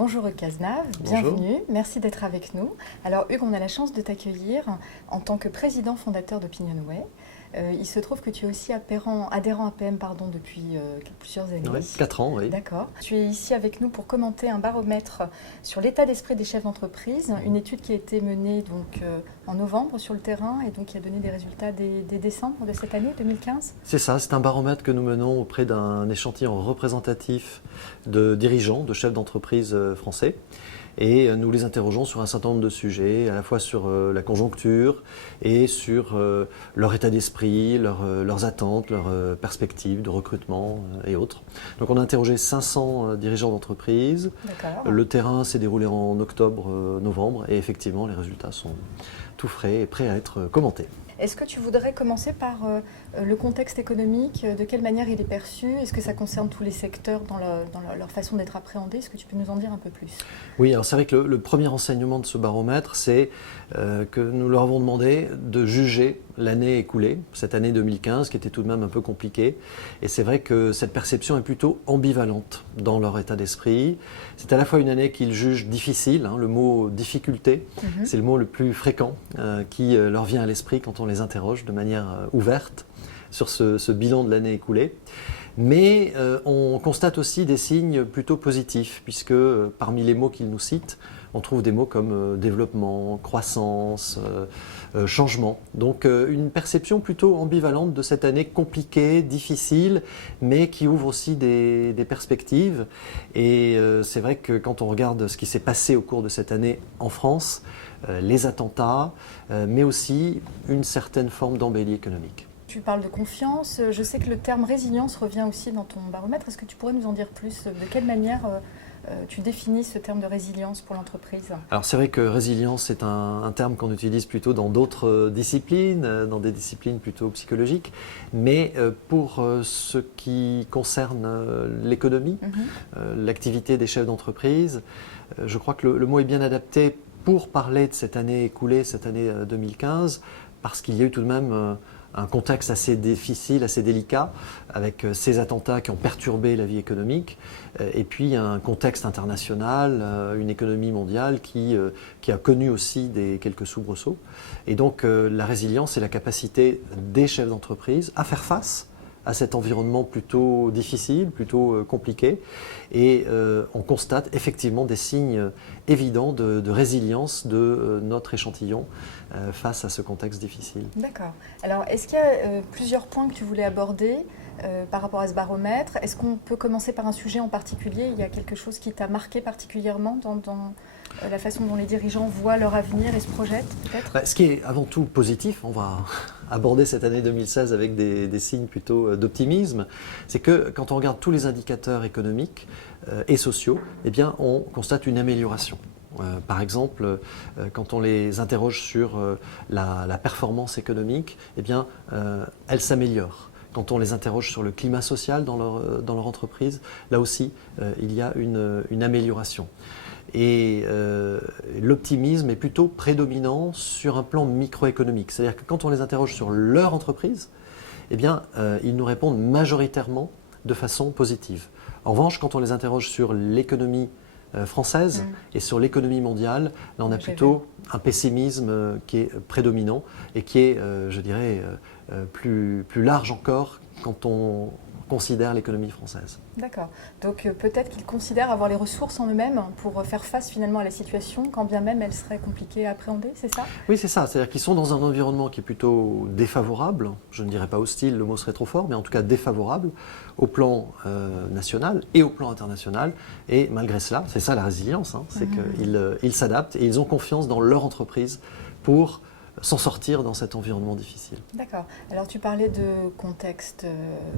Bonjour Hugues Cazenave, Bonjour. bienvenue, merci d'être avec nous. Alors Hugues, on a la chance de t'accueillir en tant que président fondateur d'Opinionway. Il se trouve que tu es aussi adhérent à PM depuis plusieurs années. Ouais, 4 ans, oui. D'accord. Tu es ici avec nous pour commenter un baromètre sur l'état d'esprit des chefs d'entreprise, une étude qui a été menée en novembre sur le terrain et donc qui a donné des résultats dès décembre de cette année 2015. C'est ça, c'est un baromètre que nous menons auprès d'un échantillon représentatif de dirigeants, de chefs d'entreprise français. Et nous les interrogeons sur un certain nombre de sujets, à la fois sur la conjoncture et sur leur état d'esprit, leurs attentes, leurs perspectives de recrutement et autres. Donc on a interrogé 500 dirigeants d'entreprise. D'accord. Le terrain s'est déroulé en octobre-novembre et effectivement les résultats sont tout frais et prêts à être commentés. Est-ce que tu voudrais commencer par le contexte économique, de quelle manière il est perçu? Est-ce que ça concerne tous les secteurs dans leur façon d'être appréhendés? Est-ce que tu peux nous en dire un peu plus? Oui, alors c'est vrai que le premier enseignement de ce baromètre, c'est que nous leur avons demandé de juger l'année écoulée, cette année 2015, qui était tout de même un peu compliquée. Et c'est vrai que cette perception est plutôt ambivalente dans leur état d'esprit. C'est à la fois une année qu'ils jugent difficile, le mot difficulté, c'est le mot le plus fréquent qui leur vient à l'esprit quand on les interroge de manière ouverte sur ce bilan de l'année écoulée. Mais on constate aussi des signes plutôt positifs, puisque parmi les mots qu'ils nous citent, on trouve des mots comme développement, croissance, changement. Donc une perception plutôt ambivalente de cette année compliquée, difficile, mais qui ouvre aussi des perspectives. Et c'est vrai que quand on regarde ce qui s'est passé au cours de cette année en France, les attentats, mais aussi une certaine forme d'embellie économique. Tu parles de confiance. Je sais que le terme résilience revient aussi dans ton baromètre. Est-ce que tu pourrais nous en dire plus? De quelle manière tu définis ce terme de résilience pour l'entreprise? Alors c'est vrai que résilience c'est un terme qu'on utilise plutôt dans d'autres disciplines, dans des disciplines plutôt psychologiques, mais pour ce qui concerne l'économie, l'activité des chefs d'entreprise, je crois que le mot est bien adapté pour parler de cette année écoulée, cette année 2015, parce qu'il y a eu tout de même un contexte assez difficile, assez délicat, avec ces attentats qui ont perturbé la vie économique, et puis un contexte international, une économie mondiale qui a connu aussi quelques soubresauts. Et donc la résilience, c'est la capacité des chefs d'entreprise à faire face à cet environnement plutôt difficile, plutôt compliqué. Et on constate effectivement des signes évidents de résilience de notre échantillon face à ce contexte difficile. D'accord. Alors, est-ce qu'il y a plusieurs points que tu voulais aborder par rapport à ce baromètre? Est-ce qu'on peut commencer par un sujet en particulier? Il y a quelque chose qui t'a marqué particulièrement dans la façon dont les dirigeants voient leur avenir et se projettent, peut-être? Ce qui est avant tout positif, on va aborder cette année 2016 avec des signes plutôt d'optimisme, c'est que quand on regarde tous les indicateurs économiques et sociaux, eh bien, on constate une amélioration. Par exemple, quand on les interroge sur la performance économique, eh bien, elle s'améliore. Quand on les interroge sur le climat social dans leur entreprise, là aussi, il y a une amélioration. Et l'optimisme est plutôt prédominant sur un plan microéconomique. C'est-à-dire que quand on les interroge sur leur entreprise, eh bien, ils nous répondent majoritairement de façon positive. En revanche, quand on les interroge sur l'économie française et sur l'économie mondiale, là on a plutôt un pessimisme qui est prédominant et qui est, je dirais, plus large encore quand on considère l'économie française. D'accord. Donc peut-être qu'ils considèrent avoir les ressources en eux-mêmes pour faire face finalement à la situation, quand bien même elle serait compliquée à appréhender, c'est ça? Oui, c'est ça. C'est-à-dire qu'ils sont dans un environnement qui est plutôt défavorable, je ne dirais pas hostile, le mot serait trop fort, mais en tout cas défavorable au plan national et au plan international. Et malgré cela, c'est ça la résilience, c'est qu'ils s'adaptent et ils ont confiance dans leur entreprise pour s'en sortir dans cet environnement difficile. D'accord. Alors tu parlais de contexte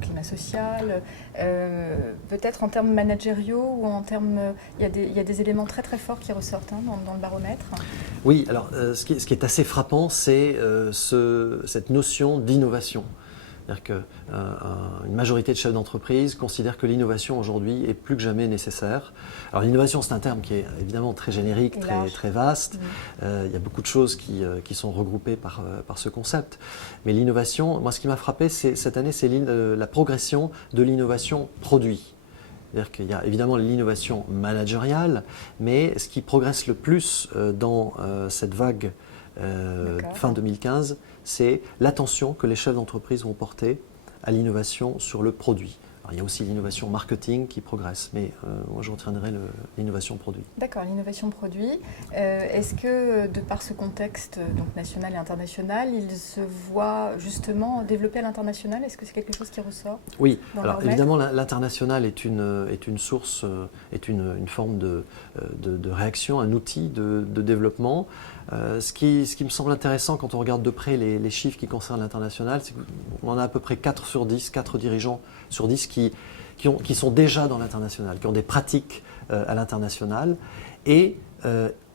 climat social, peut-être en termes managériaux ou en termes... Il y a des éléments très très forts qui ressortent dans le baromètre. Oui, alors ce qui est assez frappant, c'est cette notion d'innovation. C'est-à-dire qu'une majorité de chefs d'entreprise considèrent que l'innovation aujourd'hui est plus que jamais nécessaire. Alors l'innovation, c'est un terme qui est évidemment très générique, très vaste. Il y a beaucoup de choses qui sont regroupées par ce concept. Mais l'innovation, moi ce qui m'a frappé cette année, c'est la progression de l'innovation produit. C'est-à-dire qu'il y a évidemment l'innovation managériale, mais ce qui progresse le plus dans cette vague fin 2015, c'est l'attention que les chefs d'entreprise vont porter à l'innovation sur le produit. Alors, il y a aussi l'innovation marketing qui progresse, mais moi je retiendrai l'innovation produit. D'accord, l'innovation produit. Est-ce que, de par ce contexte donc national et international, ils se voient justement développer à l'international? Est-ce que c'est quelque chose qui ressort? Oui, alors évidemment l'international est une source, est une forme de réaction, un outil de développement. Ce qui me semble intéressant quand on regarde de près les chiffres qui concernent l'international, c'est qu'on a à peu près 4 sur 10, 4 dirigeants sur 10 qui sont déjà dans l'international, qui ont des pratiques à l'international, et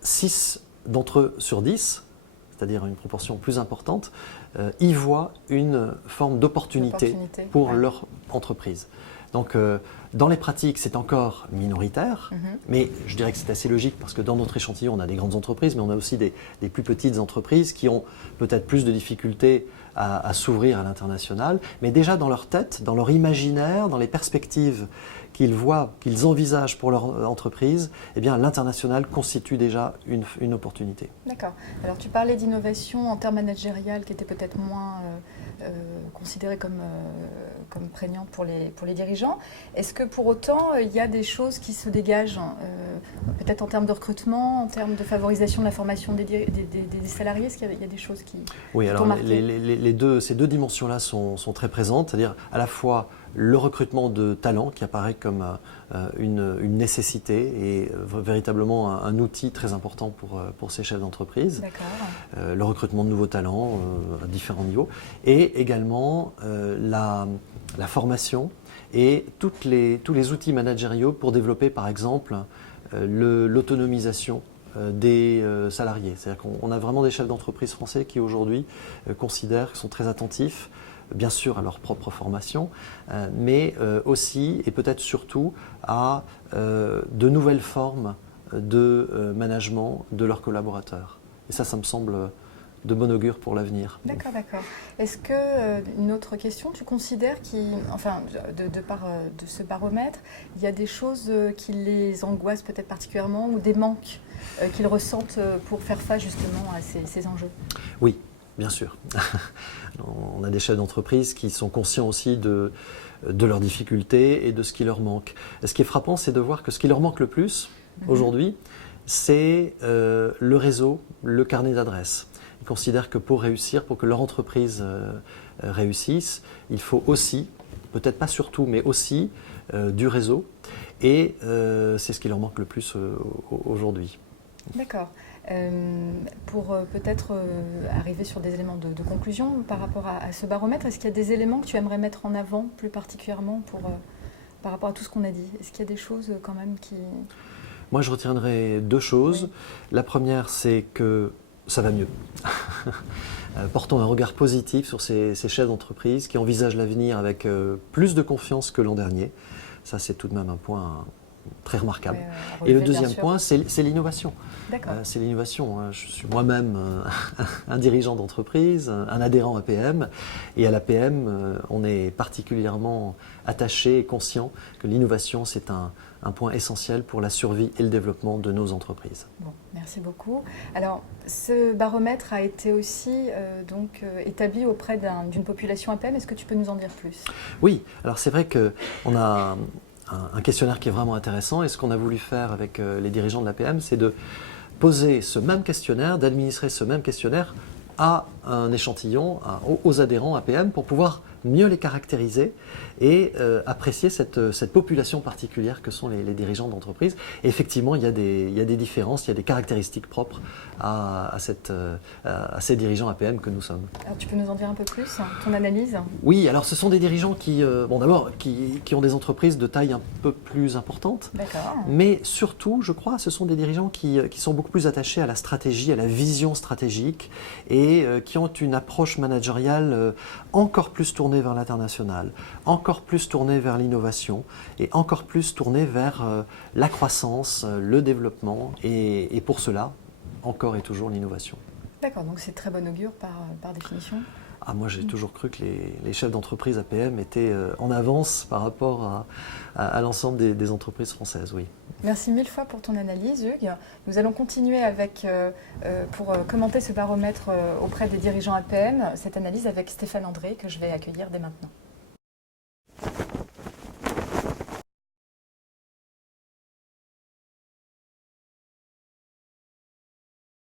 6 d'entre eux sur 10, c'est-à-dire une proportion plus importante, y voient une forme d'opportunité pour leur entreprise. Donc, dans les pratiques, c'est encore minoritaire, mais je dirais que c'est assez logique parce que dans notre échantillon, on a des grandes entreprises, mais on a aussi des plus petites entreprises qui ont peut-être plus de difficultés à s'ouvrir à l'international. Mais déjà dans leur tête, dans leur imaginaire, dans les perspectives qu'ils voient, qu'ils envisagent pour leur entreprise, eh bien, l'international constitue déjà une opportunité. D'accord. Alors tu parlais d'innovation en termes managériels qui était peut-être moins considérée comme prégnante pour les dirigeants. Est-ce que pour autant, il y a des choses qui se dégagent, peut-être en termes de recrutement, en termes de favorisation de la formation des salariés? Est-ce qu'il y a des choses qui Oui, alors marqué? ces deux dimensions-là sont très présentes, c'est-à-dire à la fois le recrutement de talents qui apparaît comme une nécessité et véritablement un outil très important pour ces chefs d'entreprise. Le recrutement de nouveaux talents à différents niveaux et également la formation et tous les outils managériaux pour développer par exemple l'autonomisation des salariés. C'est-à-dire qu'on a vraiment des chefs d'entreprise français qui aujourd'hui considèrent, qui sont très attentifs bien sûr à leur propre formation, mais aussi et peut-être surtout à de nouvelles formes de management de leurs collaborateurs. Et ça me semble de bon augure pour l'avenir. D'accord. Est-ce que, une autre question, tu considères de ce baromètre, il y a des choses qui les angoissent peut-être particulièrement ou des manques qu'ils ressentent pour faire face justement à ces enjeux? Oui. Bien sûr. On a des chefs d'entreprise qui sont conscients aussi de leurs difficultés et de ce qui leur manque. Et ce qui est frappant, c'est de voir que ce qui leur manque le plus aujourd'hui, c'est le réseau, le carnet d'adresses. Ils considèrent que pour réussir, pour que leur entreprise réussisse, il faut aussi, peut-être pas surtout, mais aussi du réseau. Et c'est ce qui leur manque le plus aujourd'hui. D'accord. Pour peut-être arriver sur des éléments de conclusion par rapport à ce baromètre, est-ce qu'il y a des éléments que tu aimerais mettre en avant plus particulièrement par rapport à tout ce qu'on a dit? Est-ce qu'il y a des choses quand même qui... Moi, je retiendrai deux choses. Oui. La première, c'est que ça va mieux. Portons un regard positif sur ces chefs d'entreprise qui envisagent l'avenir avec plus de confiance que l'an dernier. Ça, c'est tout de même un point très remarquable. Et le deuxième point, c'est l'innovation. C'est l'innovation. Je suis moi-même un dirigeant d'entreprise, un adhérent APM. Et à l'APM, on est particulièrement attaché et conscient que l'innovation, c'est un point essentiel pour la survie et le développement de nos entreprises. Bon, merci beaucoup. Alors, ce baromètre a été aussi établi auprès d'une population APM. Est-ce que tu peux nous en dire plus? Oui, alors c'est vrai qu'on a un questionnaire qui est vraiment intéressant et ce qu'on a voulu faire avec les dirigeants de l'APM, c'est de poser ce même questionnaire, d'administrer ce même questionnaire à un échantillon, aux adhérents APM pour pouvoir mieux les caractériser et apprécier cette population particulière que sont les dirigeants d'entreprise. Et effectivement, il y a des différences, il y a des caractéristiques propres à ces dirigeants APM que nous sommes. Alors tu peux nous en dire un peu plus, ton analyse? Oui, alors ce sont des dirigeants qui ont des entreprises de taille un peu plus importante. D'accord. Mais surtout, je crois, ce sont des dirigeants qui sont beaucoup plus attachés à la stratégie, à la vision stratégique et qui ont une approche managériale encore plus tournée vers l'international, encore plus tournée vers l'innovation et encore plus tournée vers la croissance, le développement et pour cela, encore et toujours l'innovation. D'accord, donc c'est très bon augure par définition. Ah, moi, j'ai toujours cru que les chefs d'entreprise APM étaient en avance par rapport à l'ensemble des entreprises françaises, oui. Merci mille fois pour ton analyse, Hugues. Nous allons continuer pour commenter ce baromètre auprès des dirigeants APM, cette analyse avec Stéphane André, que je vais accueillir dès maintenant.